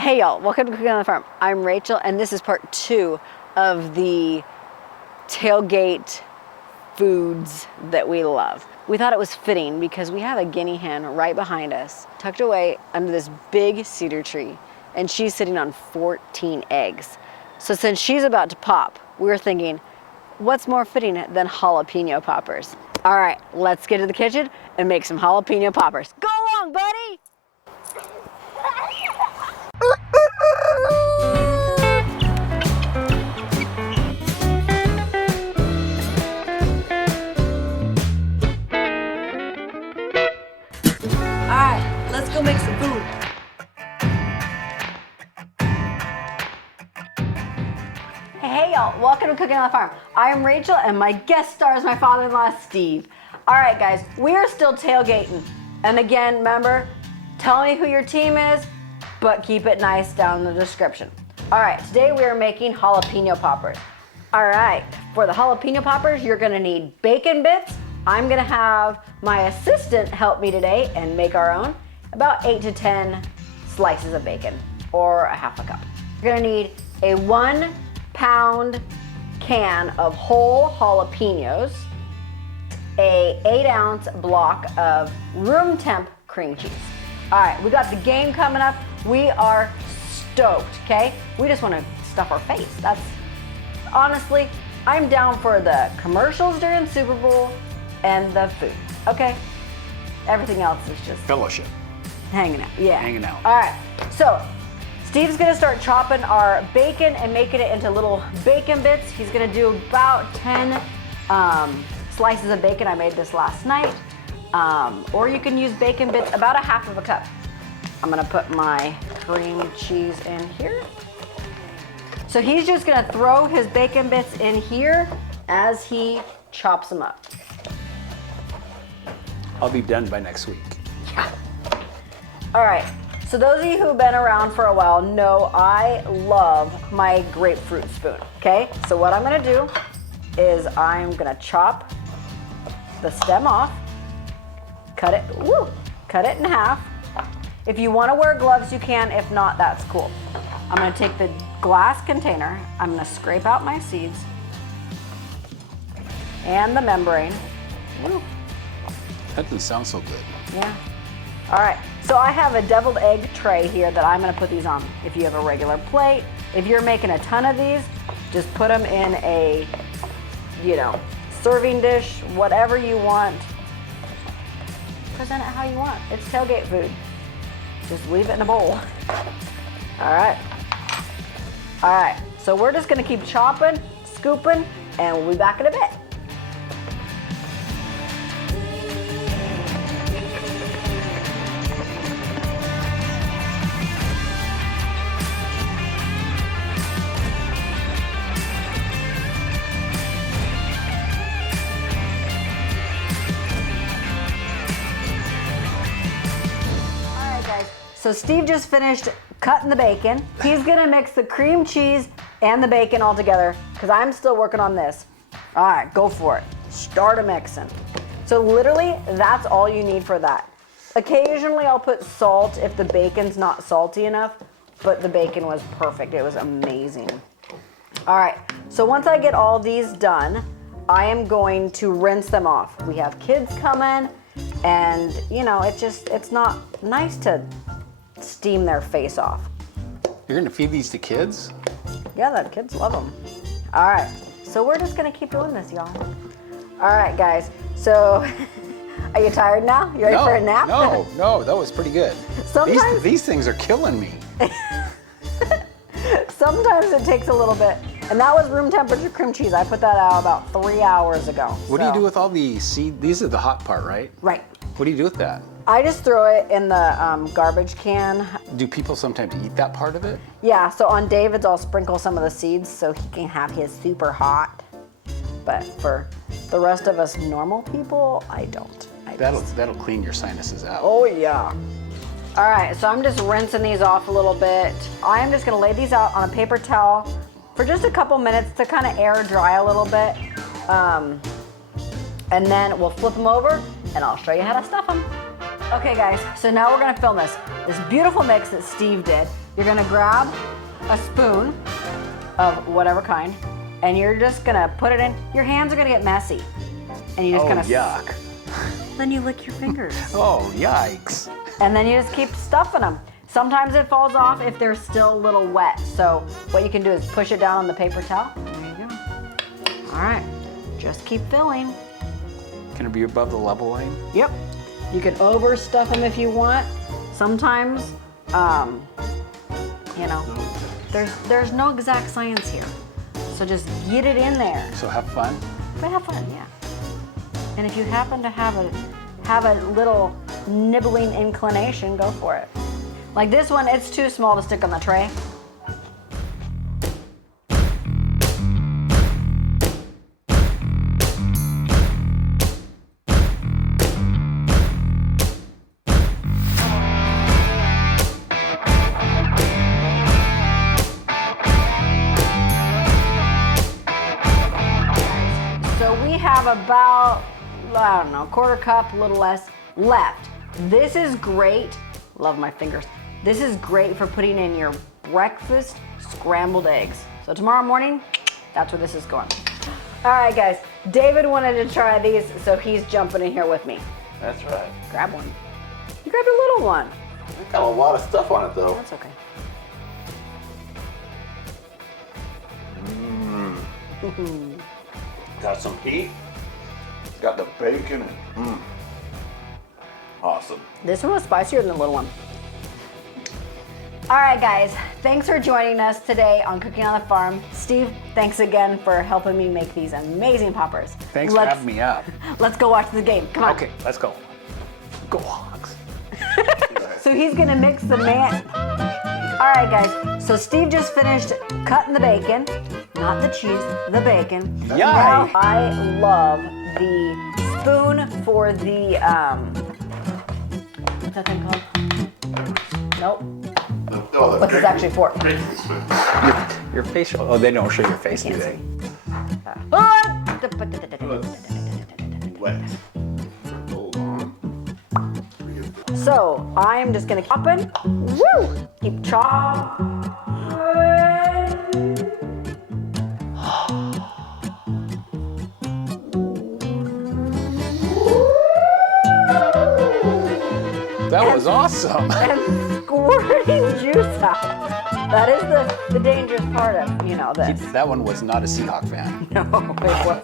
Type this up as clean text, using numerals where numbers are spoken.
Hey y'all, welcome to Cooking on the Farm. I'm Rachel and this is part 2 of the tailgate foods that we love. We thought it was fitting because we have a guinea hen right behind us, tucked away under this big cedar tree, and she's sitting on 14 eggs. So since she's about to pop, we were thinking, what's more fitting than jalapeno poppers? All right, let's get to the kitchen and make some jalapeno poppers. Go along, buddy! Alright, let's go make some food. Hey y'all, welcome to Cooking on the Farm. I'm Rachel and my guest star is my father-in-law, Steve. Alright guys, we are still tailgating. And again, remember, tell me who your team is, but keep it nice down in the description. Alright, today we are making jalapeno poppers. Alright, for the jalapeno poppers, you're gonna need bacon bits. I'm gonna have my assistant help me today and make our own, about 8 to 10 slices of bacon, or a half a cup. You're gonna need a 1 pound can of whole jalapenos, a 8-ounce block of room temp cream cheese. All right, we got the game coming up. We are stoked, okay? We just wanna stuff our face. That's, honestly, I'm down for the commercials during Super Bowl and the food, okay? Everything else is just fellowship. Hanging out, yeah. Hanging out. All right, so Steve's gonna start chopping our bacon and making it into little bacon bits. He's gonna do about 10 slices of bacon. I made this last night. Or you can use bacon bits, about a half of a cup. I'm gonna put my cream cheese in here. So he's just gonna throw his bacon bits in here as he chops them up. I'll be done by next week. Yeah. All right, so those of you who've been around for a while know I love my grapefruit spoon, okay? So what I'm gonna do is I'm gonna chop the stem off, cut it in half. If you wanna wear gloves, you can. If not, that's cool. I'm gonna take the glass container, I'm gonna scrape out my seeds and the membrane. Woo. That doesn't sound so good. Yeah. All right, so I have a deviled egg tray here that I'm gonna put these on. If you have a regular plate, if you're making a ton of these, just put them in a, serving dish, whatever you want. Present it how you want. It's tailgate food. Just leave it in a bowl. All right. All right, so we're just gonna keep chopping, scooping, and we'll be back in a bit. So Steve just finished cutting the bacon. He's gonna mix the cream cheese and the bacon all together because I'm still working on this. All right, go for it. Start a mixing. So literally, that's all you need for that. Occasionally I'll put salt if the bacon's not salty enough, but the bacon was perfect. It was amazing. All right, so once I get all these done, I am going to rinse them off. We have kids coming and it's not nice to steam their face off. You're gonna feed these to kids? Yeah, the kids love them. All right, so we're just gonna keep doing this, y'all. All right, guys, so are you tired now? You ready for a nap? No, that was pretty good. Sometimes these things are killing me. Sometimes it takes a little bit. And that was room temperature cream cheese. I put that out about 3 hours ago. What do you do with all the seed? These are the hot part, right? Right. What do you do with that? I just throw it in the garbage can. Do people sometimes eat that part of it? Yeah, so on David's, I'll sprinkle some of the seeds so he can have his super hot. But for the rest of us normal people, I don't. That'll clean your sinuses out. Oh yeah. All right, so I'm just rinsing these off a little bit. I am just gonna lay these out on a paper towel for just a couple minutes to kind of air dry a little bit. And then we'll flip them over and I'll show you how to stuff them. Okay guys, so now we're gonna film this beautiful mix that Steve did. you're gonna grab a spoon of whatever kind, and you're just gonna put it in. Your hands are gonna get messy, and you're just gonna. Yuck. Then you lick your fingers. Oh, yikes. And then you just keep stuffing them. Sometimes it falls off if they're still a little wet. So what you can do is push it down on the paper towel. There you go. All right, just keep filling. Can it be above the level line? Yep. You can overstuff them if you want. Sometimes, you know, there's no exact science here. So just get it in there. So have fun. But have fun, yeah. And if you happen to have a little nibbling inclination, go for it. Like this one, it's too small to stick on the tray. So we have about, I don't know, quarter cup, a little less left. This is great. Love my fingers. This is great for putting in your breakfast scrambled eggs. So tomorrow morning, that's where this is going. All right, guys. David wanted to try these, so he's jumping in here with me. That's right. Grab one. You grabbed a little one. It got a lot of stuff on it though. That's okay. Got some heat. Got the bacon. Awesome. This one was spicier than the little one. All right, guys, thanks for joining us today on Cooking on the Farm. Steve, thanks again for helping me make these amazing poppers. Thanks for having me up. Let's go watch the game. Come on. Okay, let's go. Go Hawks. So he's gonna mix the man. All right, guys, so Steve just finished cutting the bacon, not the cheese, the bacon. Yay. Now I love the spoon for the, what's that thing called? Nope. Oh, What's this actually for? Your facial. Oh, they don't show your face, do they? Wet. Hold on. So I'm just gonna chop in. Woo! Keep chopping. That was awesome. And squirting juice out. That is the dangerous part of, you know, this. That one was not a Seahawk fan. No, it was.